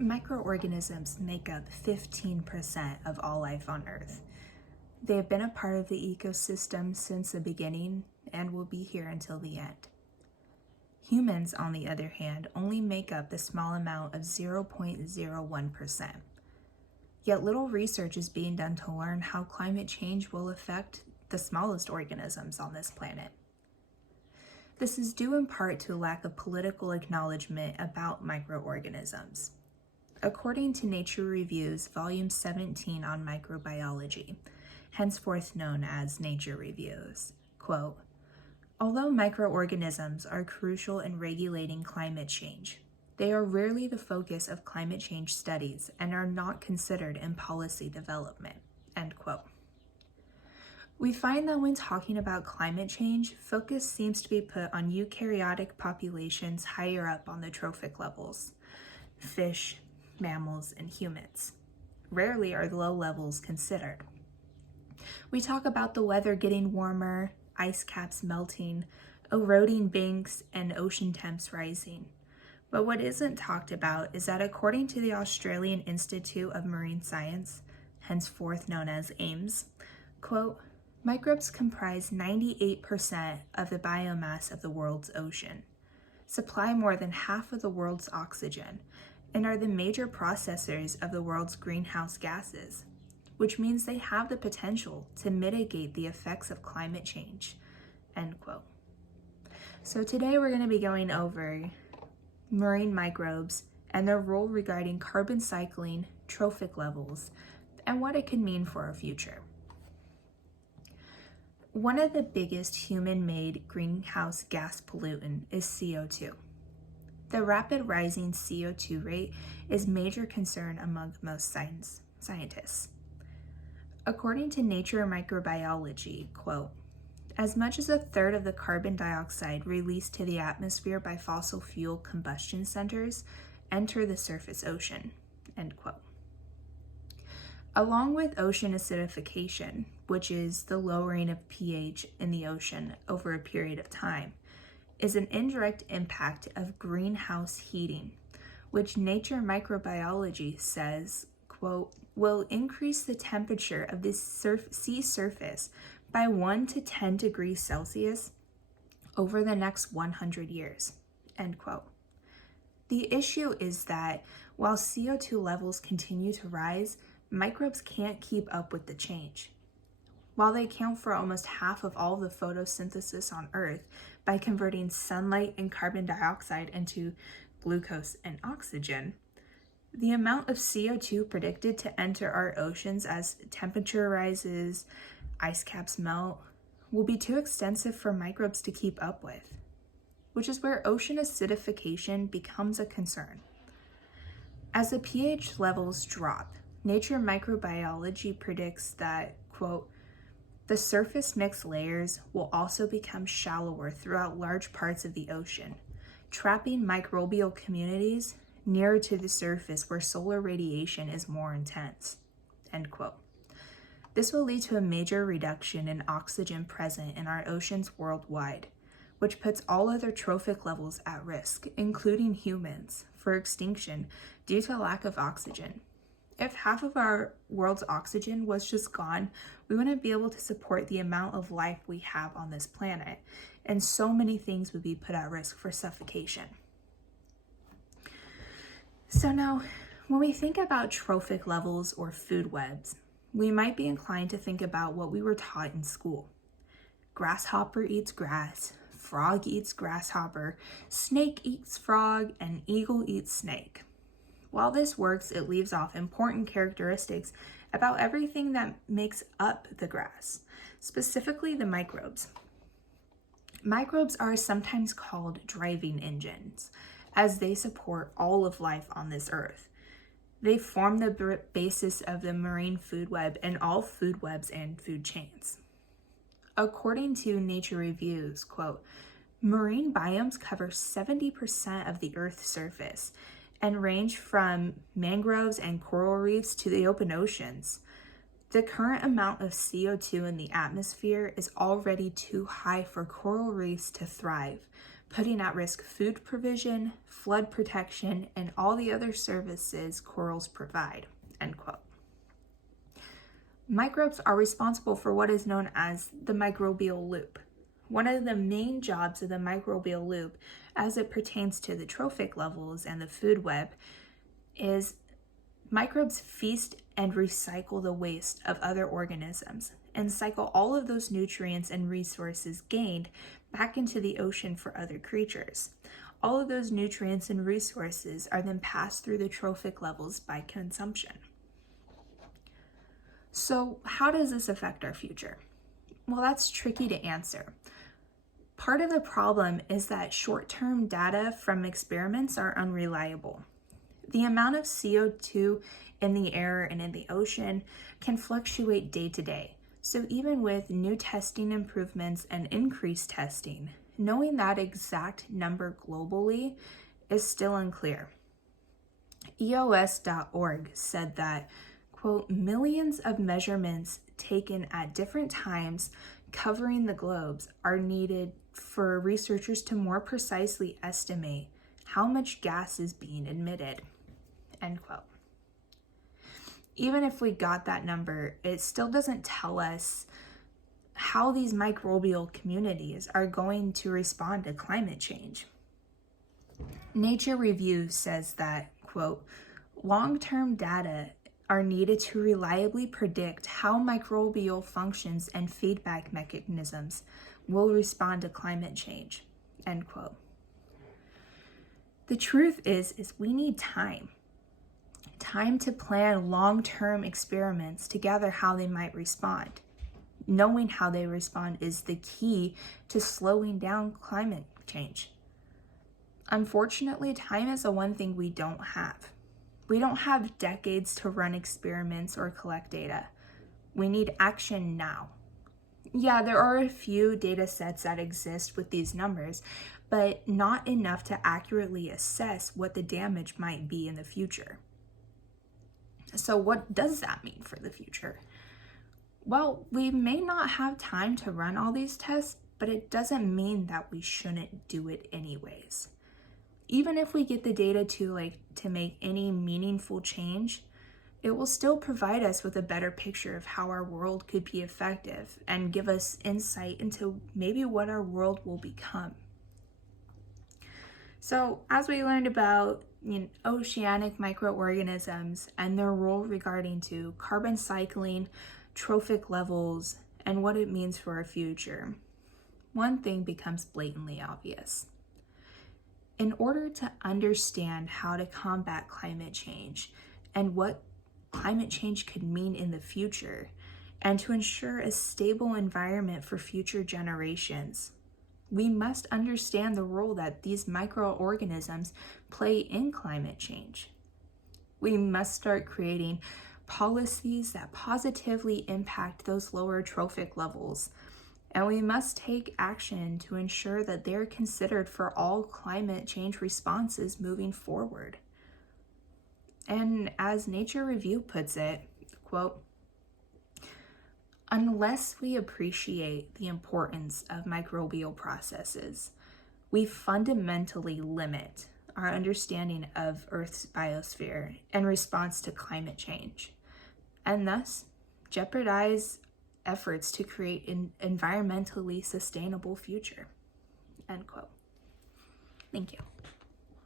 Microorganisms make up 15% of all life on Earth. They have been a part of the ecosystem since the beginning and will be here until the end. Humans, on the other hand, only make up the small amount of 0.01%. Yet little research is being done to learn how climate change will affect the smallest organisms on this planet. This is due in part to a lack of political acknowledgement about microorganisms. According to Nature Reviews, Volume 17 on microbiology, henceforth known as Nature Reviews, quote, "Although microorganisms are crucial in regulating climate change, they are rarely the focus of climate change studies and are not considered in policy development," end quote. We find that when talking about climate change, focus seems to be put on eukaryotic populations higher up on the trophic levels, fish, mammals, and humans. Rarely are the low levels considered. We talk about the weather getting warmer, ice caps melting, eroding banks, and ocean temps rising. But what isn't talked about is that according to the Australian Institute of Marine Science, henceforth known as AIMS, quote, "Microbes comprise 98% of the biomass of the world's ocean, supply more than half of the world's oxygen, and are the major processors of the world's greenhouse gases, which means they have the potential to mitigate the effects of climate change," end quote. So today we're going to be going over marine microbes and their role regarding carbon cycling, trophic levels, and what it could mean for our future. One of the biggest human-made greenhouse gas pollutant is CO2. The rapid rising CO2 rate is a major concern among most scientists. According to Nature Microbiology, quote, "As much as a third of the carbon dioxide released to the atmosphere by fossil fuel combustion centers enter the surface ocean," end quote. Along with ocean acidification, which is the lowering of pH in the ocean over a period of time, is an indirect impact of greenhouse heating, which Nature Microbiology says, quote, "will increase the temperature of the sea surface by 1 to 10 degrees Celsius over the next 100 years, end quote. The issue is that while CO2 levels continue to rise, microbes can't keep up with the change. While they account for almost half of all the photosynthesis on Earth by converting sunlight and carbon dioxide into glucose and oxygen, the amount of CO2 predicted to enter our oceans as temperature rises, ice caps melt, will be too extensive for microbes to keep up with, which is where ocean acidification becomes a concern. As the pH levels drop, Nature Microbiology predicts that, quote, "the surface mixed layers will also become shallower throughout large parts of the ocean, trapping microbial communities nearer to the surface where solar radiation is more intense," end quote. This will lead to a major reduction in oxygen present in our oceans worldwide, which puts all other trophic levels at risk, including humans, for extinction due to a lack of oxygen. If half of our world's oxygen was just gone, we wouldn't be able to support the amount of life we have on this planet, and so many things would be put at risk for suffocation. So now, when we think about trophic levels or food webs, we might be inclined to think about what we were taught in school. Grasshopper eats grass, frog eats grasshopper, snake eats frog, and eagle eats snake. While this works, it leaves off important characteristics about everything that makes up the grass, specifically the microbes. Microbes are sometimes called driving engines, as they support all of life on this earth. They form the basis of the marine food web and all food webs and food chains. According to Nature Reviews, quote, "marine biomes cover 70% of the Earth's surface and range from mangroves and coral reefs to the open oceans. The current amount of CO2 in the atmosphere is already too high for coral reefs to thrive, putting at risk food provision, flood protection, and all the other services corals provide, end quote. Microbes are responsible for what is known as the microbial loop. One of the main jobs of the microbial loop, as it pertains to the trophic levels and the food web, is microbes feast and recycle the waste of other organisms and cycle all of those nutrients and resources gained back into the ocean for other creatures. All of those nutrients and resources are then passed through the trophic levels by consumption. So how does this affect our future? Well, that's tricky to answer. Part of the problem is that short-term data from experiments are unreliable. The amount of CO2 in the air and in the ocean can fluctuate day to day. So even with new testing improvements and increased testing, knowing that exact number globally is still unclear. EOS.org said that, quote, millions of measurements taken at different times covering the globes are needed for researchers to more precisely estimate how much gas is being emitted, end quote. Even if we got that number, it still doesn't tell us how these microbial communities are going to respond to climate change. Nature Review says that, quote, long-term data are needed to reliably predict how microbial functions and feedback mechanisms will respond to climate change, end quote. The truth is we need time to plan long-term experiments to gather how they might respond. Knowing how they respond is the key to slowing down climate change. Unfortunately, time is the one thing we don't have. We don't have decades to run experiments or collect data. We need action now. Yeah, there are a few data sets that exist with these numbers, but not enough to accurately assess what the damage might be in the future. So what does that mean for the future? Well, we may not have time to run all these tests, but it doesn't mean that we shouldn't do it anyways. Even if we get the data to make any meaningful change, it will still provide us with a better picture of how our world could be effective and give us insight into maybe what our world will become. So as we learned about oceanic microorganisms and their role regarding to carbon cycling, trophic levels, and what it means for our future, one thing becomes blatantly obvious. In order to understand how to combat climate change and what climate change could mean in the future, and to ensure a stable environment for future generations, we must understand the role that these microorganisms play in climate change. We must start creating policies that positively impact those lower trophic levels, and we must take action to ensure that they're considered for all climate change responses moving forward. And as Nature Review puts it, quote, unless we appreciate the importance of microbial processes, we fundamentally limit our understanding of Earth's biosphere in response to climate change, and thus jeopardize efforts to create an environmentally sustainable future, end quote. Thank you.